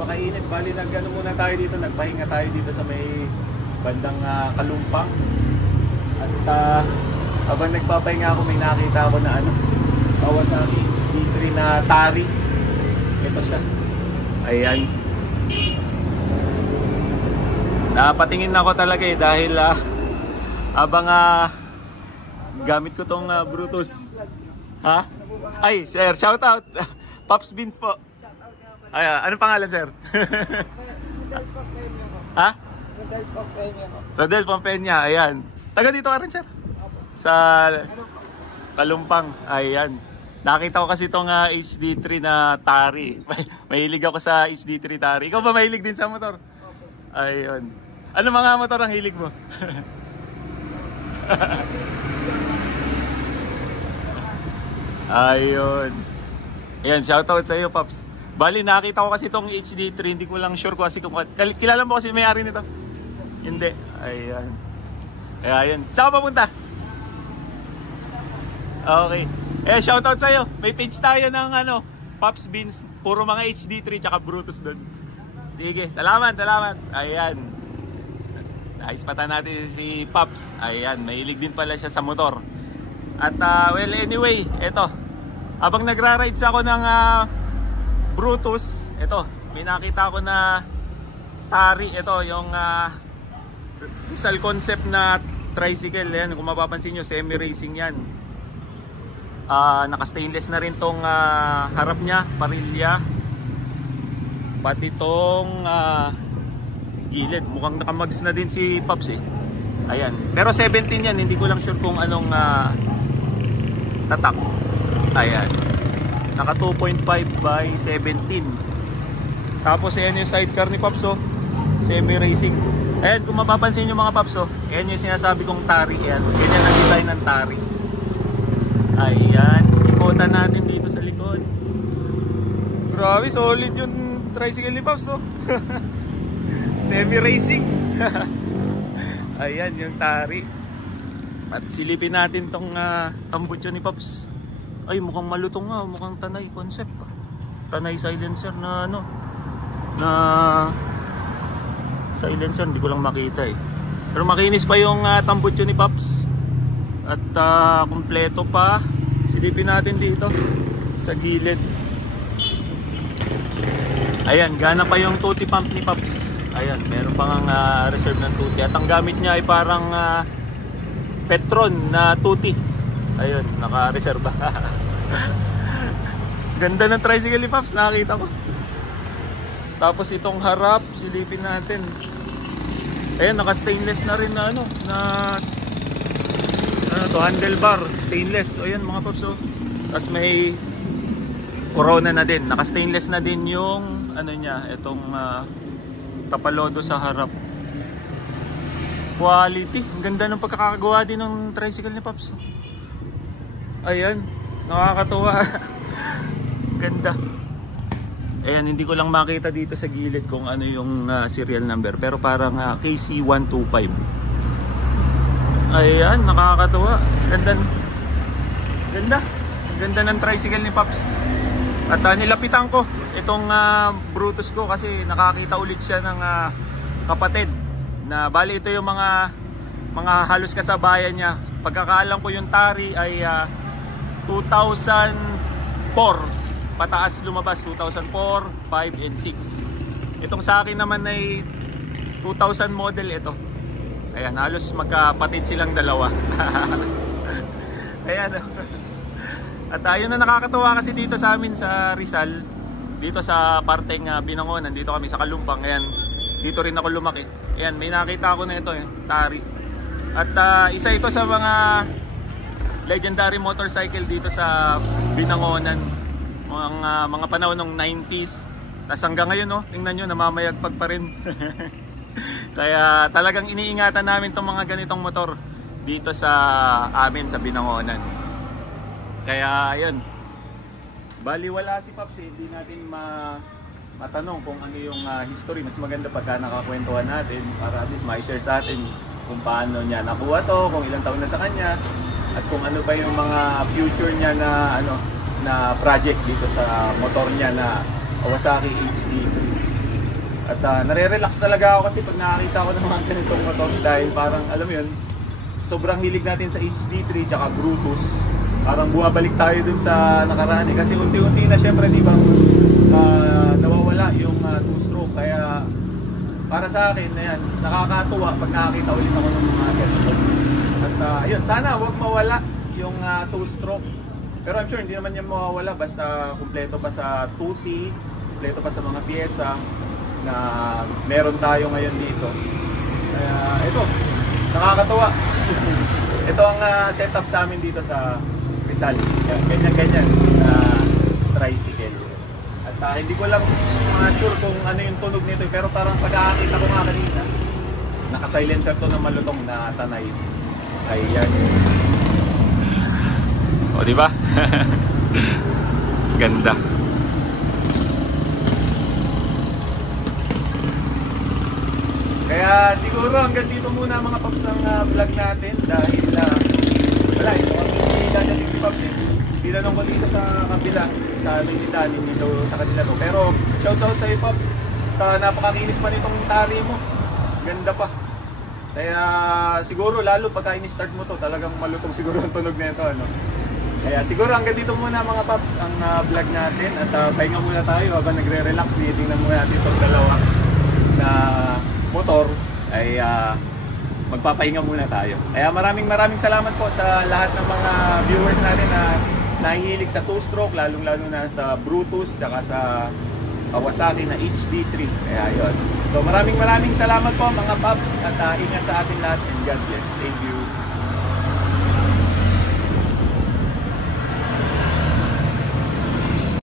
napakainit. Bali nag-ano muna tayo dito, nagpahinga tayo dito sa may bandang Kalumpang. At habang nagpapahinga ako, may nakita ako na ano, Kawasaki D3 na Tari. Ito siya. Ayan. Napatingin ako talaga eh dahil habang gamit ko tong Brutus. Ha? Ay, sir, shout out. Pops Beans po. Ay, ano pangalan, sir? Ha? Rodel Pompeña. Rodel Pompeña, ayan. Taga dito ka rin, sir? Sa Kalumpang, ayan. Nakita ko kasi itong HD3 na Tari. Mahilig ako sa HD3 Tari. Ikaw ba mahilig din sa motor? Ayun. Ano mga motor ang hilig mo? Ayun. Ayan, shoutout sa iyo, Pops. Bali, nakita ko kasi itong HD3. Hindi ko lang sure ko kasi kung kilala mo kasi may-ari nito. Hindi. Ayan. Ayan. Saan ka papunta? Okay. Eh, shoutout sa iyo. May page tayo ng ano, Pops Beans. Puro mga HD3 tsaka Brutus doon. Sige, salamat, salamat. Ayan. Naispatan natin si Pops. Ayan, mahilig din pala siya sa motor. At well, anyway, eto. Habang nagra-rides ako ng Brutus, eto, may nakita ako na Tari. Ito, yung Rizal concept na tricycle. Ayan, kung mapapansin nyo, semi-racing yan. Naka-stainless na rin tong harap niya, parilya. Pati itong gilid. Mukhang nakamags na din si Pops eh. Ayan. Pero 17 yan. Hindi ko lang sure kung anong tatak. Ayan. Naka 2.5 by 17. Tapos ayan yung sidecar ni Pops oh. Semi-racing. Ayan, kung mapapansin nyo mga Pops oh. Ayan yung sinasabi kong Tari. Ayan. Ganyan ang design ng Tari. Ayan. Ikotan natin dito sa likod. Grabe, solid yung tricycle ni Pops oh. Semi-racing. Ayan yung Tari. At silipin natin tong tambutso ni Pops. Ay, mukhang malutong nga, mukhang Tanay concept. Tanay silencer na ano, na silencer, hindi ko lang makita eh. Pero makinis pa yung tambutso ni Pops. At kumpleto pa. Silipin natin dito sa gilid. Ayan, gana pa yung tutti pump ni Pops. Ayan, meron pang reserve ng tutti. At ang gamit niya ay parang Petron na tutti. Ayun, naka-reserva. Ganda ng tricycle ni Pops, nakakita ko. Tapos itong harap, silipin natin. Ayun, naka-stainless na rin na ano, na ano to, handlebar, stainless. O yan mga Pops, oh. Tapos may corona na din, naka-stainless na din yung ano niya, itong tapalodo sa harap. Quality, ang ganda ng pagkakagawa din ng tricycle ni Pops. Ayan, nakakatuwa. Ganda. Ayan, hindi ko lang makita dito sa gilid kung ano yung serial number. Pero parang KC125. Ayan, nakakatuwa. Ganda. Ganda. Ganda ng tricycle ni Pops. At nilapitan ko itong Brutus ko kasi nakakita ulit siya ng kapatid. Na bali ito yung mga halos kasabayan niya. Pagkakaalam ko yung Tari ay 2004 pataas lumabas, 2004, 5 and 6. Itong sa akin naman ay 2000 model ito. Ayan, halos magkapatid silang dalawa. Ayan. At ayun na nakakatuwa kasi dito sa amin sa Rizal, dito sa parteng Binangonan, dito kami sa Kalumpang. Ayan, dito rin ako lumaki. Ayan, may nakita ako na ito Tari. At isa ito sa mga legendary motorcycle dito sa Binangonan, mga panahon ng 90s. Tapos hanggang ngayon tingnan nyo, namamayagpag pa rin. Kaya talagang iniingatan namin itong mga ganitong motor dito sa amin sa Binangonan. Kaya ayun, bali wala si Pops hindi natin matanong kung ano yung history. Mas maganda pagka nakakwentuhan natin para at least ma-share sa atin kung paano niya nakuha to, kung ilang taon na sa kanya, at kung ano ba yung mga future niya na project dito sa motor niya na Kawasaki HD3. At nare-relax talaga ako kasi pag nakakita ko ng mga ganitong motor dahil parang alam mo yun, sobrang hilig natin sa HD3 tsaka Brutus. Parang bumabalik tayo dun sa nakaraan eh. Kasi unti-unti na syempre di ba nawawala yung two-stroke. Kaya para sa akin, ayan, nakakatuwa pag nakakita ulit ako ng mga ganito. At ayun, sana wag mawala yung two-stroke. Pero I'm sure hindi naman yan mawawala basta kumpleto pa sa tuti, kumpleto pa sa mga piyesa na meron tayo ngayon dito. Kaya ito, nakakatuwa. Ito ang setup sa amin dito sa Rizal. Ganyan-ganyan tricycle. At hindi ko lang sure kung ano yung tunog nito pero parang pag-aakita ko nga kanina, naka-silencer to ng malutong na Tanay. Ayan. O diba? Ganda. Kaya siguro hanggang dito muna mga paps ang vlog natin dahil wala ito kami dadaling si Paps eh. Tinanong ko dito sa kabila sa Linidanin dito sa kanila to. Pero shoutout sa iyo Paps, napakakinis pa nitong tari mo, ganda pa. Kaya siguro lalo pagka in-start mo to talagang malutong siguro ang tunog nito ano. Kaya siguro hanggang dito muna mga Paps ang vlog natin at pahinga muna tayo habang nagre-relax. Tingnan muna natin itong dalawa na motor ay magpapahinga muna tayo. Kaya maraming salamat po sa lahat ng mga viewers natin na nahihilig sa two-stroke, lalong-lalo na sa Brutus tsaka sa Kawasaki na HD3. Kaya yun. So maraming salamat po mga Paps at ingat sa atin lahat and God bless. Thank you.